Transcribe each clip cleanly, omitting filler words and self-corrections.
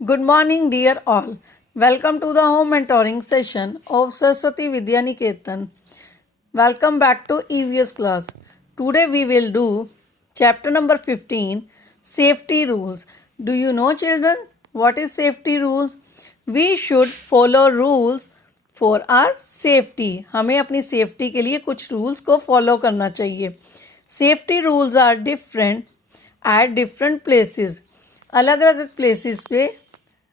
Good morning, dear all. Welcome to the home mentoring session of Saraswati Vidya Niketan. Welcome back to EVS class. Today we will do chapter number 15, Safety Rules. Do you know, children, what is safety rules? We should follow rules for our safety. हमें अपनी safety के लिए कुछ rules को follow करना चाहिए. Safety rules are different at different places. अलग अलग प्लेसेस पे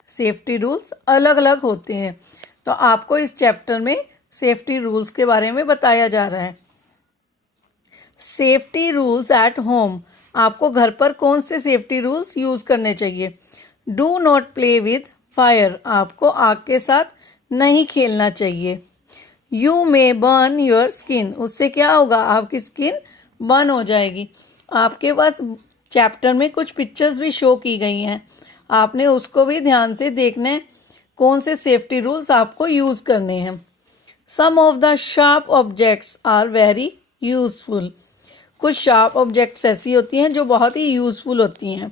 सेफ्टी रूल्स अलग अलग होते हैं. तो आपको इस चैप्टर में सेफ्टी रूल्स के बारे में बताया जा रहा है. Safety rules at home. आपको घर पर कौन से सेफ्टी रूल्स यूज करने चाहिए. Do not play with fire. आपको आग के साथ नहीं खेलना चाहिए. You may burn your skin. उससे क्या होगा, आपकी स्किन बर्न हो जाएगी. आपके पास चैप्टर में कुछ पिक्चर्स भी शो की गई हैं, आपने उसको भी ध्यान से देखना है कौन से सेफ्टी रूल्स आपको यूज करने हैं. Some of the sharp objects are very useful. कुछ शार्प ऑब्जेक्ट्स ऐसी होती हैं जो बहुत ही यूजफुल होती हैं.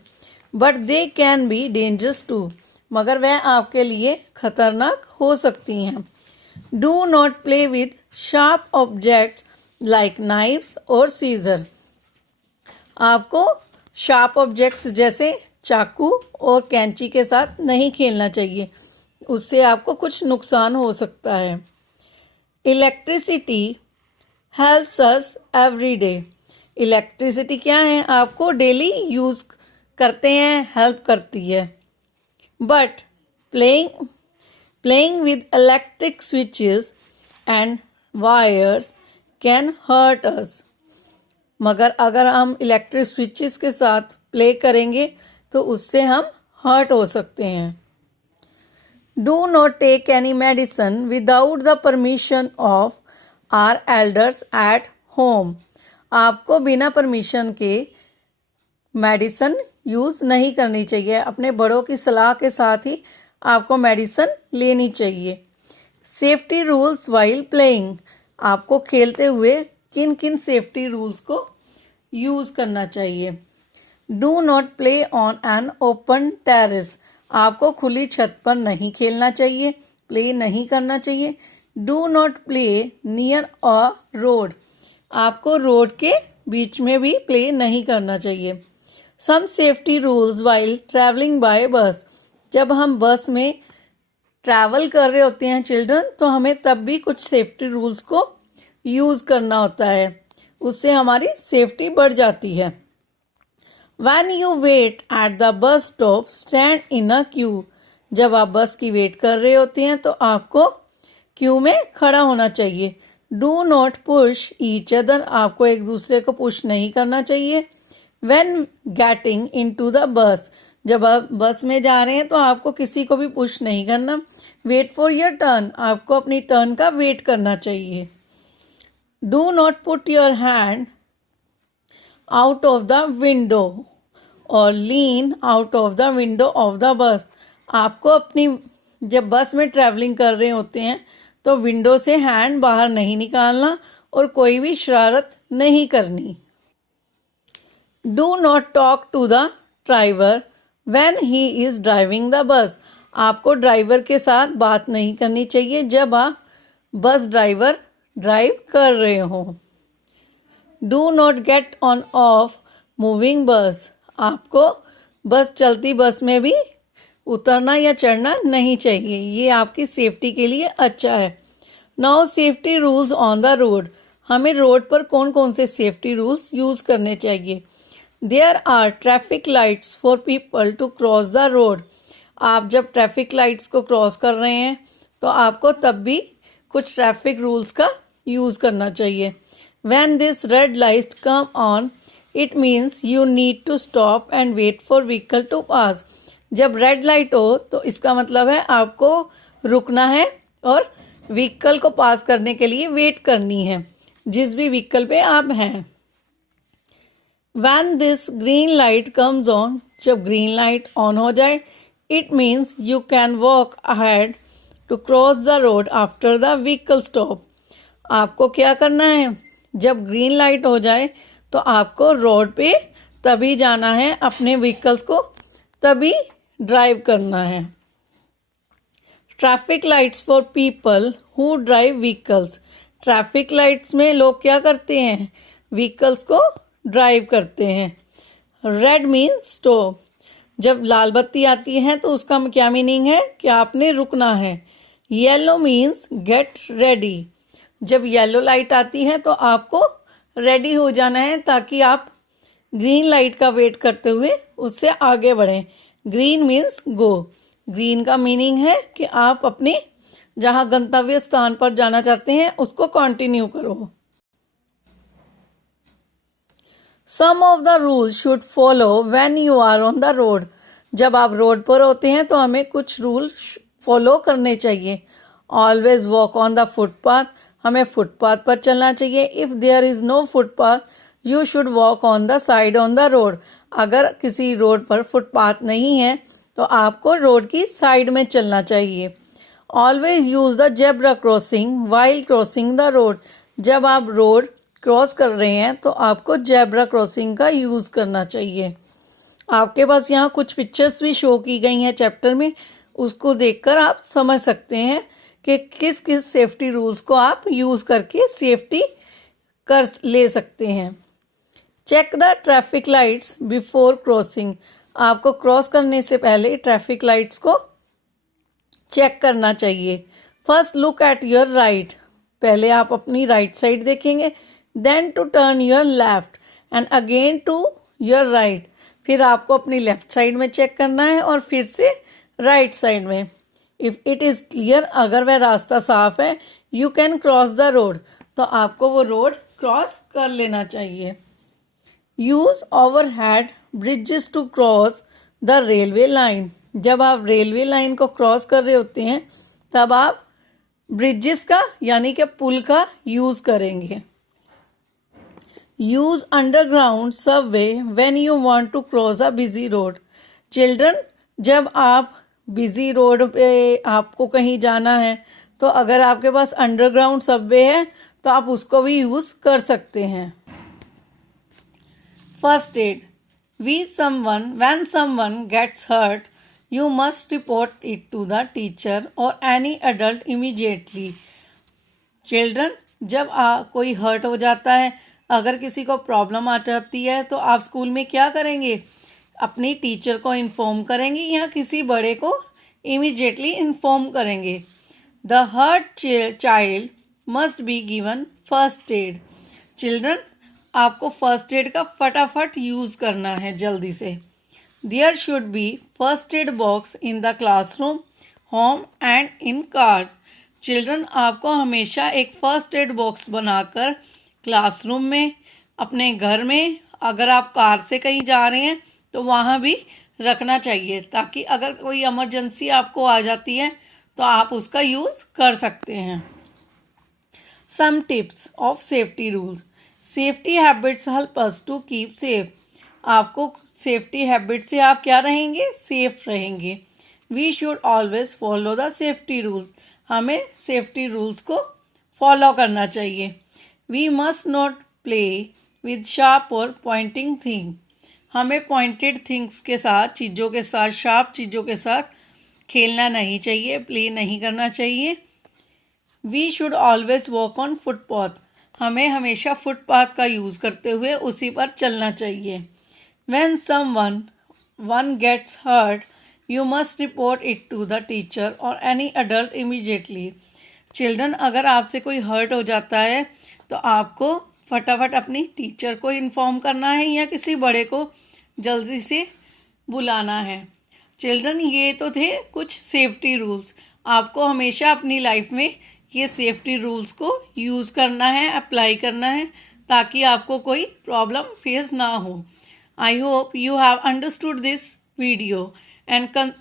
But they can be dangerous too. मगर वह आपके लिए खतरनाक हो सकती हैं. Do not play with sharp objects like knives और सीजर. आपको शार्प ऑब्जेक्ट्स जैसे चाकू और कैंची के साथ नहीं खेलना चाहिए, उससे आपको कुछ नुकसान हो सकता है. Electricity helps us every day. Electricity क्या है, आपको डेली यूज करते हैं, हेल्प करती है. But playing with electric switches and wires can hurt us. मगर अगर हम इलेक्ट्रिक स्विचेस के साथ प्ले करेंगे तो उससे हम हर्ट हो सकते हैं. Do not take any medicine without the permission of our elders at home. आपको बिना परमिशन के मेडिसिन यूज नहीं करनी चाहिए. अपने बड़ों की सलाह के साथ ही आपको मेडिसिन लेनी चाहिए. Safety rules while playing. आपको खेलते हुए किन किन सेफ्टी रूल्स को यूज करना चाहिए. Do not play on an open terrace. आपको खुली छत पर नहीं खेलना चाहिए, प्ले नहीं करना चाहिए. Do not play near a road. आपको रोड के बीच में भी प्ले नहीं करना चाहिए. Some safety rules while travelling by bus. जब हम बस में ट्रैवल कर रहे होते हैं चिल्ड्रन, तो हमें तब भी कुछ सेफ्टी रूल्स को यूज करना होता है, उससे हमारी सेफ्टी बढ़ जाती है. When you wait at the bus stop, stand in a queue. जब आप बस की वेट कर रहे होते हैं तो आपको क्यू में खड़ा होना चाहिए. Do not push each other. आपको एक दूसरे को पुश नहीं करना चाहिए. When getting into the bus. जब आप बस में जा रहे हैं तो आपको किसी को भी पुश नहीं करना. Wait for your turn. आपको अपनी टर्न का वेट करना चाहिए. Do not put your hand out of the window or lean out of the window of the bus. आपको अपनी जब बस में ट्रैवलिंग कर रहे होते हैं तो विंडो से हैंड बाहर नहीं निकालना और कोई भी शरारत नहीं करनी. Do not talk to the driver when he is driving the bus. आपको ड्राइवर के साथ बात नहीं करनी चाहिए जब आप बस ड्राइव कर रहे हो. Do not get on off moving बस. आपको चलती बस में भी उतरना या चढ़ना नहीं चाहिए, ये आपकी सेफ्टी के लिए अच्छा है. Now safety rules on the road. हमें रोड पर कौन कौन से सेफ्टी रूल्स यूज करने चाहिए. There are traffic lights for people to cross the road. आप जब ट्रैफिक लाइट्स को क्रॉस कर रहे हैं तो आपको तब भी कुछ ट्रैफिक रूल्स का यूज करना चाहिए. When this red light come on, it means you need to stop and wait for vehicle to pass. जब रेड लाइट हो तो इसका मतलब है आपको रुकना है और व्हीकल को पास करने के लिए वेट करनी है, जिस भी व्हीकल पे आप हैं. When this green light comes on, जब ग्रीन लाइट ऑन हो जाए, it means you can walk ahead to cross the road after the vehicle stop. आपको क्या करना है, जब ग्रीन लाइट हो जाए तो आपको रोड पे तभी जाना है, अपने व्हीकल्स को तभी ड्राइव करना है। Traffic lights for people who drive vehicles. Traffic lights में लोग क्या करते हैं? व्हीकल्स को ड्राइव करते हैं। Red means stop. जब लाल बत्ती आती है तो उसका क्या मीनिंग है? कि आपने रुकना है। Yellow means get ready. जब येलो लाइट आती है तो आपको रेडी हो जाना है ताकि आप ग्रीन लाइट का वेट करते हुए उससे आगे बढ़ें। Green means go. ग्रीन का मीनिंग है कि आप अपने जहाँ गंतव्य स्थान पर जाना चाहते हैं उसको कंटिन्यू करो। Some of the rules should follow when you are on the road. जब आप रोड पर होते हैं तो हमें कुछ रूल फॉलो करने चाहिए। Always walk on the footpath. हमें फुटपाथ पर चलना चाहिए। If there is no footpath you should walk on the side on the road. अगर किसी रोड पर फुटपाथ नहीं है तो आपको रोड की साइड में चलना चाहिए। Always use the zebra crossing while crossing the road. जब आप रोड क्रॉस कर रहे हैं तो आपको जेब्रा क्रॉसिंग का यूज़ करना चाहिए। आपके पास यहाँ कुछ पिक्चर्स भी शो की गई हैं चैप्टर में, उसको देखकर आप समझ सकते हैं कि किस किस सेफ्टी रूल्स को आप यूज़ करके सेफ्टी कर ले सकते हैं। Check the traffic lights before crossing. आपको क्रॉस करने से पहले ट्रैफिक लाइट्स को चेक करना चाहिए। First look at your right. पहले आप अपनी राइट साइड देखेंगे। Then to turn your left and again to your right. फिर आपको अपनी लेफ्ट साइड में चेक करना है और फिर से राइट साइड में। इफ़ इट इज़ क्लियर, अगर वह रास्ता साफ है, you can cross the road, तो आपको वो रोड क्रॉस कर लेना चाहिए। Use overhead bridges to cross the railway line. जब आप रेलवे लाइन को क्रॉस कर रहे होते हैं तब आप ब्रिजेस का यानी कि पुल का यूज़ करेंगे। Use underground subway when you want to cross a busy road. Children, जब आप बिजी रोड पे आपको कहीं जाना है तो अगर आपके पास अंडरग्राउंड सबवे है तो आप उसको भी यूज़ कर सकते हैं। First aid. When someone gets hurt, you must report it to the teacher or any adult immediately. Children, जब कोई हर्ट हो जाता है, अगर किसी को प्रॉब्लम आ जाती है तो आप स्कूल में क्या करेंगे? अपनी टीचर को इन्फॉर्म करेंगे या किसी बड़े को इमीडिएटली इन्फॉर्म करेंगे। The hurt child must be given first aid. Children, आपको फर्स्ट एड का फटाफट यूज़ करना है जल्दी से। There should be first aid box in the classroom, home and in cars. Children, आपको हमेशा एक फर्स्ट एड बॉक्स बनाकर क्लासरूम में, अपने घर में, अगर आप कार से कहीं जा रहे हैं तो वहाँ भी रखना चाहिए ताकि अगर कोई इमरजेंसी आपको आ जाती है तो आप उसका यूज़ कर सकते हैं। Some tips of safety rules. Safety habits help us to keep safe. आपको सेफ्टी हैबिट से आप क्या रहेंगे? सेफ रहेंगे। We should always follow the safety rules. हमें सेफ्टी रूल्स को फॉलो करना चाहिए। We must not play with sharp और पॉइंटिंग थिंग। हमें पॉइंटेड थिंग्स के साथ, चीज़ों के साथ, शार्प चीज़ों के साथ खेलना नहीं चाहिए, प्ले नहीं करना चाहिए। We should always walk on footpath. हमें हमेशा फुटपाथ का यूज़ करते हुए उसी पर चलना चाहिए। When someone gets hurt you must report it to the teacher और एनी अडल्ट इमीडिएटली। चिल्ड्रन, अगर आपसे कोई हर्ट हो जाता है तो आपको फटाफट अपनी टीचर को इन्फॉर्म करना है या किसी बड़े को जल्दी से बुलाना है। चिल्ड्रन, ये तो थे कुछ सेफ्टी रूल्स। आपको हमेशा अपनी लाइफ में ये सेफ्टी रूल्स को यूज़ करना है, अप्लाई करना है ताकि आपको कोई प्रॉब्लम फेस ना हो। I hope you have understood this video and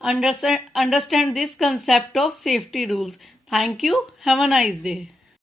understand this concept of safety rules. Thank you. Have a nice day.